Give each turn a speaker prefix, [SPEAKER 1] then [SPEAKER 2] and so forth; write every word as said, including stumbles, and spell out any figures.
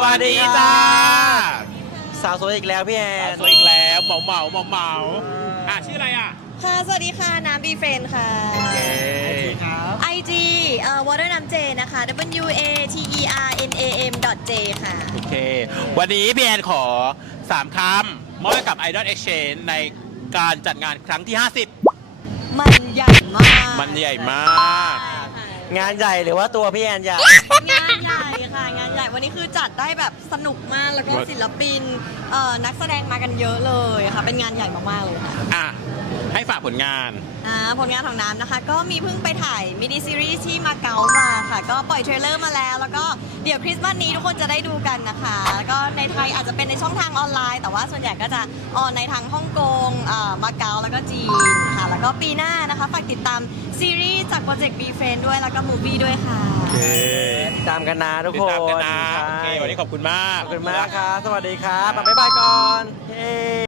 [SPEAKER 1] วัสดีจ้าสาวสวยอีกแล้วพี่แอน
[SPEAKER 2] สวยอีกแล้วเหมาเหมาเหมาเหมาอ่ะชื่ออะไรอ่ะ
[SPEAKER 3] ค่ะสวัสดีค่ะน้ำบีเฟรนค่ะ
[SPEAKER 2] โอเค
[SPEAKER 3] ไอจีเอ่อ water น้ำเจนะคะ w a t e r n a m j ค่ะ
[SPEAKER 2] โอเค วันนี้พี่แอนขอสามคำมอบให้กับ Idol Exchange ในการจัดงานครั้งที่ ห้าสิบ
[SPEAKER 3] มันใหญ่มาก
[SPEAKER 2] มันใหญ่มาก
[SPEAKER 1] งานใหญ่หรือว่าตัวพี่แอนใหญ่
[SPEAKER 3] งานใหญ่ค่ะงานใหญ่วันนี้คือจัดได้แบบสนุกมากแล้วก็ศิลปินเอ่อนักแสดงมากันเยอะเลยค่ะเป็นงานใหญ่มากๆเลยค่ะ
[SPEAKER 2] อ่ะ ให้ฝากผลงาน
[SPEAKER 3] อ่าผลงานของน้ำนะคะ ก็มีเพิ่งไปถ่ายมินิซีรีส์ที่มาเก๊ามาค่ะ ก็ปล่อยเทรลเลอร์มาแล้ว แล้วก็เดี๋ยวคริสต์มาสนี้ทุกคนจะได้ดูกันนะคะแล้วก็ในไทยอาจจะเป็นในช่องทางออนไลน์ แต่ว่าส่วนใหญ่ก็จะออนในทางฮ่องกงอ่ามาเก๊าแล้วก็จีนค่ะแล้วก็ปีหน้านะคะฝากติดตามซีรีส์จากโปรเจกต์ B Friend ด้วยแล้วก็มูฟี่ด้วยค่ะ
[SPEAKER 2] โอเค
[SPEAKER 1] ติดตามกันนะทุก
[SPEAKER 2] ติด
[SPEAKER 1] คน
[SPEAKER 2] ตามกันนะ
[SPEAKER 1] ใช่
[SPEAKER 2] โอเค วันนี้ขอบคุณมาก
[SPEAKER 1] ขอบคุณมากครับ สวัสดีครับบ๊ายบายก่อนเย้